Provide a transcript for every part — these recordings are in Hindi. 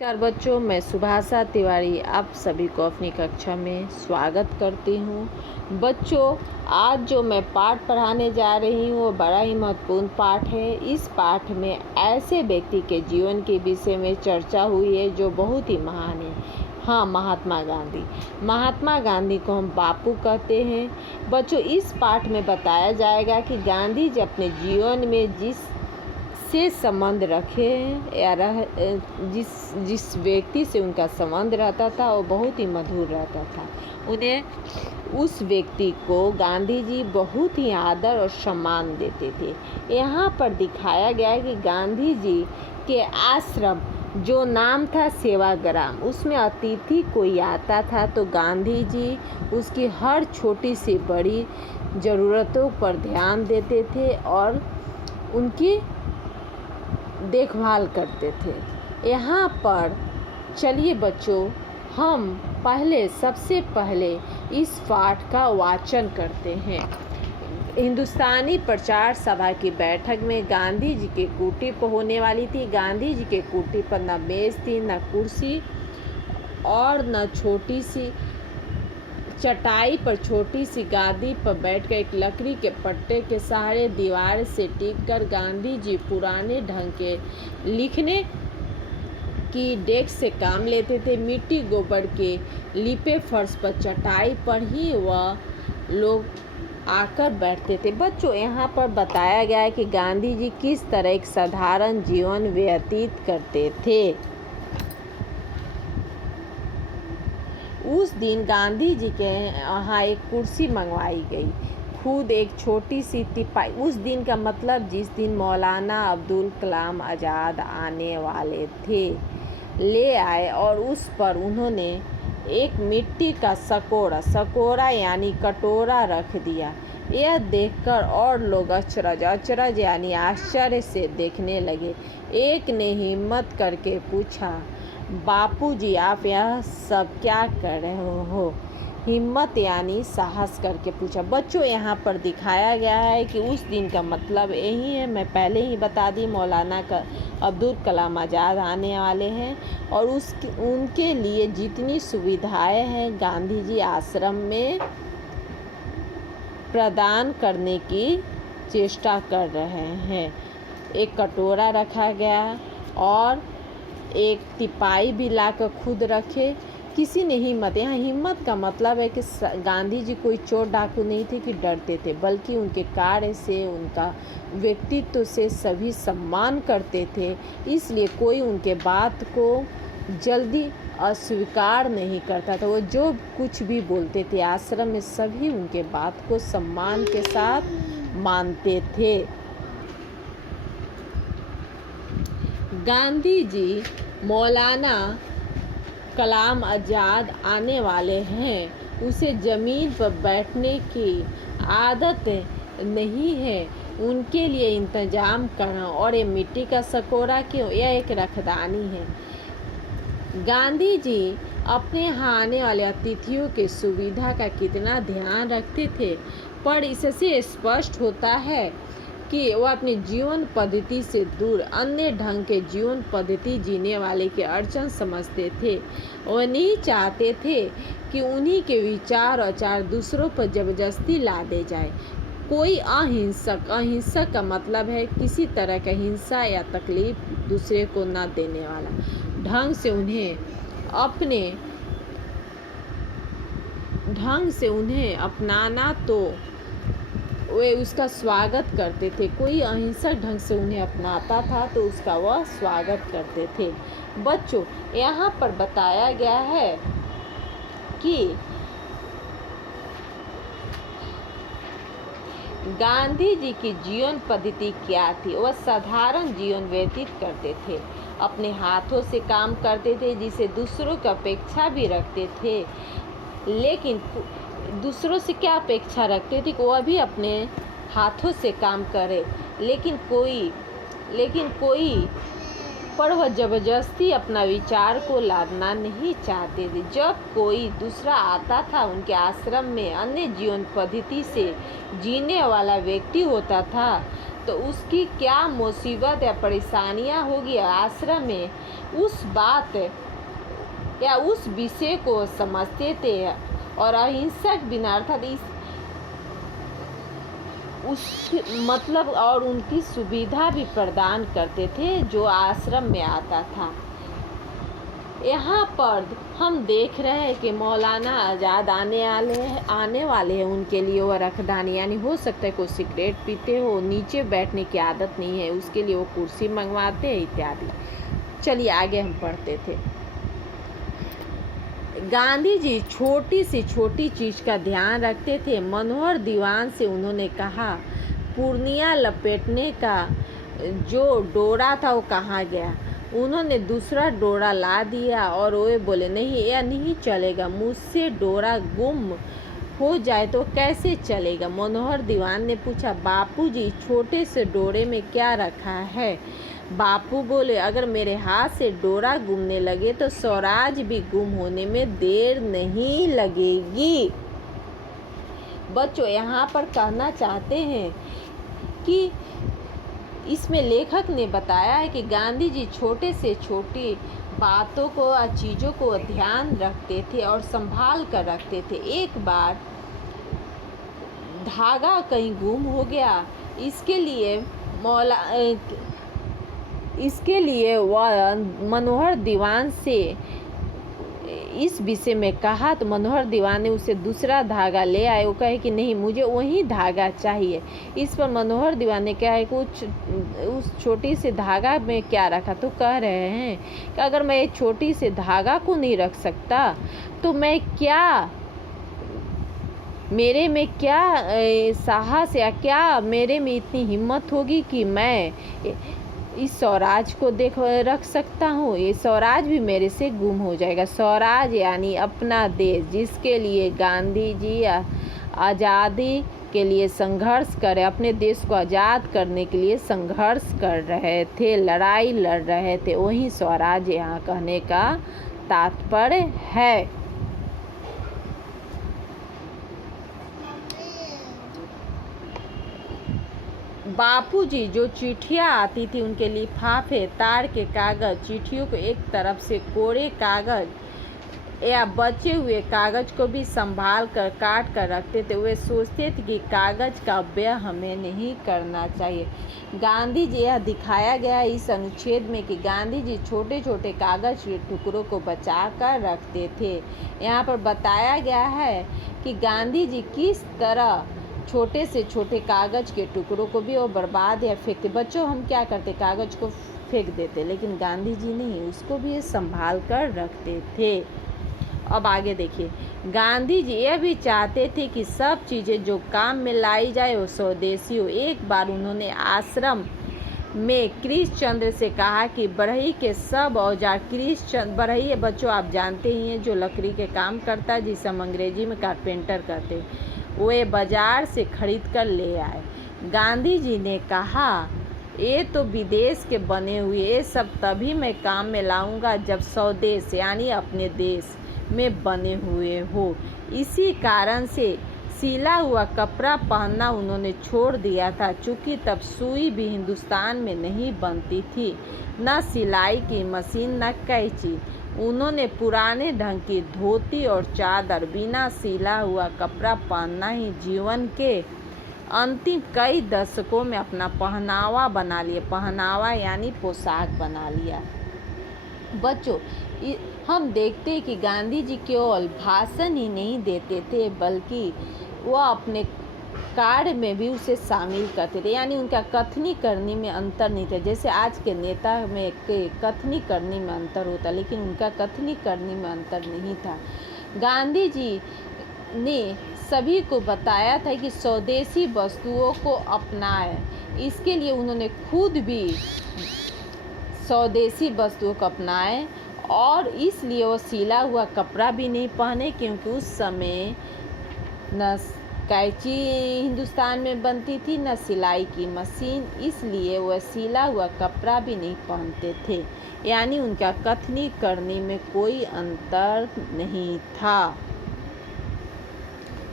नमस्कार बच्चों, मैं सुभाषा तिवारी आप सभी को अपनी कक्षा में स्वागत करती हूँ। बच्चों, आज जो मैं पाठ पढ़ाने जा रही हूँ वो बड़ा ही महत्वपूर्ण पाठ है। इस पाठ में ऐसे व्यक्ति के जीवन के विषय में चर्चा हुई है जो बहुत ही महान है। हाँ, महात्मा गांधी। महात्मा गांधी को हम बापू कहते हैं। बच्चों, इस पाठ में बताया जाएगा कि गांधी जी अपने जीवन में जिस संबंध रखे या जिस व्यक्ति से उनका संबंध रहता था वो बहुत ही मधुर रहता था। उन्हें उस व्यक्ति को गांधी जी बहुत ही आदर और सम्मान देते थे। यहाँ पर दिखाया गया है कि गांधी जी के आश्रम जो नाम था सेवाग्राम, उसमें अतिथि कोई आता था तो गांधी जी उसकी हर छोटी से बड़ी ज़रूरतों पर ध्यान देते थे और उनकी देखभाल करते थे। यहाँ पर चलिए बच्चों, हम सबसे पहले इस पाठ का वाचन करते हैं। हिंदुस्तानी प्रचार सभा की बैठक में गांधी जी के कुटी पर होने वाली थी। गांधी जी के कुटी पर न मेज थी, न कुर्सी और न छोटी सी चटाई पर छोटी सी गादी पर बैठकर एक लकड़ी के पट्टे के सहारे दीवार से टिककर गांधी जी पुराने ढंग के लिखने की डेस्क से काम लेते थे। मिट्टी गोबर के लिपे फर्श पर चटाई पर ही वह लोग आकर बैठते थे। बच्चों, यहाँ पर बताया गया है कि गांधी जी किस तरह एक साधारण जीवन व्यतीत करते थे। उस दिन गांधी जी के यहाँ एक कुर्सी मंगवाई गई, खुद एक छोटी सी तिपाई। उस दिन का मतलब जिस दिन मौलाना अब्दुल कलाम आज़ाद आने वाले थे, ले आए और उस पर उन्होंने एक मिट्टी का सकोरा यानी कटोरा रख दिया। यह देखकर और लोग अचरज यानी आश्चर्य से देखने लगे। एक ने हिम्मत करके पूछा, बापूजी, आप यह सब क्या कर रहे हो? हिम्मत यानी साहस करके पूछा। बच्चों, यहाँ पर दिखाया गया है कि उस दिन का मतलब यही है। मैं पहले ही बता दी, मौलाना अब्दुल कलाम आज़ाद आने वाले हैं और उनके लिए जितनी सुविधाएं हैं गांधी जी आश्रम में प्रदान करने की चेष्टा कर रहे हैं। एक कटोरा रखा गया और एक तिपाई भी लाकर खुद रखे। किसी ने यहाँ हिम्मत का मतलब है कि गांधी जी कोई चोर डाकू नहीं थे कि डरते थे, बल्कि उनके कार्य से, उनका व्यक्तित्व से सभी सम्मान करते थे। इसलिए कोई उनके बात को जल्दी अस्वीकार नहीं करता था। वो जो कुछ भी बोलते थे आश्रम में सभी उनके बात को सम्मान के साथ मानते थे। गांधी जी मौलाना कलाम आज़ाद आने वाले हैं, उसे ज़मीन पर बैठने की आदत नहीं है, उनके लिए इंतज़ाम करना। और ये मिट्टी का सकोरा क्यों? यह एक रखदानी है। गांधी जी अपने यहाँ आने वाले अतिथियों के सुविधा का कितना ध्यान रखते थे, पर इससे स्पष्ट होता है कि वह अपनी जीवन पद्धति से दूर अन्य ढंग के जीवन पद्धति जीने वाले के अड़चन समझते थे। वह नहीं चाहते थे कि उन्हीं के विचार और आचार दूसरों पर जबरदस्ती ला दे जाए। कोई अहिंसक का मतलब है किसी तरह का हिंसा या तकलीफ दूसरे को न देने वाला ढंग से उन्हें अपनाना, तो वे उसका स्वागत करते थे। कोई अहिंसक ढंग से उन्हें अपनाता था तो उसका वह स्वागत करते थे। बच्चों, यहाँ पर बताया गया है कि गांधी जी की जीवन पद्धति क्या थी। वह साधारण जीवन व्यतीत करते थे, अपने हाथों से काम करते थे, जिसे दूसरों की अपेक्षा भी रखते थे। लेकिन दूसरों से क्या अपेक्षा रखते थे कि वह भी अपने हाथों से काम करे, लेकिन कोई पर वह जबरदस्ती अपना विचार को लादना नहीं चाहते थे। जब कोई दूसरा आता था उनके आश्रम में, अन्य जीवन पद्धति से जीने वाला व्यक्ति होता था, तो उसकी क्या मुसीबत या परेशानियां होगी आश्रम में, उस बात या उस विषय को समझते थे और अहिंसक बिना अर्थात उस मतलब और उनकी सुविधा भी प्रदान करते थे जो आश्रम में आता था। यहाँ पर हम देख रहे हैं कि मौलाना आज़ाद आने वाले हैं। उनके लिए वो रखदानी, यानी हो सकता है कोई सिगरेट पीते हो, नीचे बैठने की आदत नहीं है, उसके लिए वो कुर्सी मंगवाते हैं इत्यादि। चलिए आगे हम पढ़ते थे। गांधी जी छोटी से छोटी चीज़ का ध्यान रखते थे। मनोहर दीवान से उन्होंने कहा, पूर्णिया लपेटने का जो डोरा था वो कहाँ गया? उन्होंने दूसरा डोरा ला दिया और वे बोले, नहीं यह नहीं चलेगा, मुझसे डोरा गुम हो जाए तो कैसे चलेगा? मनोहर दीवान ने पूछा, बापूजी छोटे से डोरे में क्या रखा है? बापू बोले, अगर मेरे हाथ से डोरा गुमने लगे तो स्वराज भी गुम होने में देर नहीं लगेगी। बच्चों यहाँ पर कहना चाहते हैं कि इसमें लेखक ने बताया है कि गांधी जी छोटे से छोटी बातों को और चीज़ों को ध्यान रखते थे और संभाल कर रखते थे। एक बार धागा कहीं गुम हो गया, इसके लिए वह मनोहर दीवान से इस विषय में कहा तो मनोहर दीवान ने उसे दूसरा धागा ले आए। वो कहे कि नहीं, मुझे वही धागा चाहिए। इस पर मनोहर दीवान ने कहा है कि उस छोटी सी धागा में क्या रखा? तो कह रहे हैं कि अगर मैं एक छोटी सी धागा को नहीं रख सकता तो मैं क्या, मेरे में क्या साहस या क्या मेरे में इतनी हिम्मत होगी कि मैं इस स्वराज को रख सकता हूँ? ये स्वराज भी मेरे से गुम हो जाएगा। स्वराज यानी अपना देश, जिसके लिए गांधी जी आज़ादी के लिए संघर्ष करे, अपने देश को आज़ाद करने के लिए संघर्ष कर रहे थे, लड़ाई लड़ रहे थे, वही स्वराज यहाँ कहने का तात्पर्य है। बापूजी जो चिट्ठियाँ आती थी उनके लिफाफे, तार के कागज़, चिट्ठियों को एक तरफ से कोरे कागज़ या बचे हुए कागज़ को भी संभाल कर काट कर रखते थे। वे सोचते थे कि कागज़ का व्यय हमें नहीं करना चाहिए। गांधी जी, यह दिखाया गया इस अनुच्छेद में कि गांधी जी छोटे छोटे कागज़ के टुकड़ों को बचा कर रखते थे। यहाँ पर बताया गया है कि गांधी जी किस तरह छोटे से छोटे कागज़ के टुकड़ों को भी वो बर्बाद या फेंकते। बच्चों हम क्या करते, कागज़ को फेंक देते, लेकिन गांधी जी नहीं, उसको भी संभाल कर रखते थे। अब आगे देखिए, गांधी जी यह भी चाहते थे कि सब चीज़ें जो काम में लाई जाए वो स्वदेशी हो। एक बार उन्होंने आश्रम में कृष्ण चंद्र से कहा कि बढ़ई के सब औजार, बढ़ई बच्चों आप जानते ही हैं, जो लकड़ी के काम करता है, जिसे हम अंग्रेजी में कारपेंटर कहते हैं, वे बाजार से खरीद कर ले आए। गांधी जी ने कहा, ये तो विदेश के बने हुए, ये सब तभी मैं काम में लाऊंगा जब स्वदेश यानी अपने देश में बने हुए हो। इसी कारण से सिला हुआ कपड़ा पहनना उन्होंने छोड़ दिया था, चूँकि तब सुई भी हिंदुस्तान में नहीं बनती थी, न सिलाई की मशीन न कैंची। उन्होंने पुराने ढंग की धोती और चादर, बिना सिला हुआ कपड़ा पहनना ही जीवन के अंतिम कई दशकों में अपना पहनावा बना लिया। पहनावा यानी पोशाक बना लिया। बच्चों हम देखते हैं कि गांधी जी केवल भाषण ही नहीं देते थे, बल्कि वह अपने कार्य में भी उसे शामिल करते थे, यानी उनका कथनी करनी में अंतर नहीं था। जैसे आज के नेता में कथनी करनी में अंतर होता, लेकिन उनका कथनी करनी में अंतर नहीं था। गांधी जी ने सभी को बताया था कि स्वदेशी वस्तुओं को अपनाएं। इसके लिए उन्होंने खुद भी स्वदेशी वस्तुओं को अपनाएं और इसलिए वो सिला हुआ कपड़ा भी नहीं पहने, क्योंकि उस समय न कैंची हिंदुस्तान में बनती थी न सिलाई की मशीन, इसलिए वह सिला हुआ कपड़ा भी नहीं पहनते थे, यानी उनका कथनी करने में कोई अंतर नहीं था।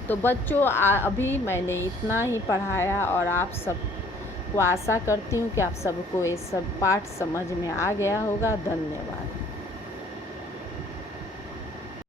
तो बच्चों अभी मैंने इतना ही पढ़ाया और आप सब सबको आशा करती हूँ कि आप सबको ये सब पाठ समझ में आ गया होगा। धन्यवाद।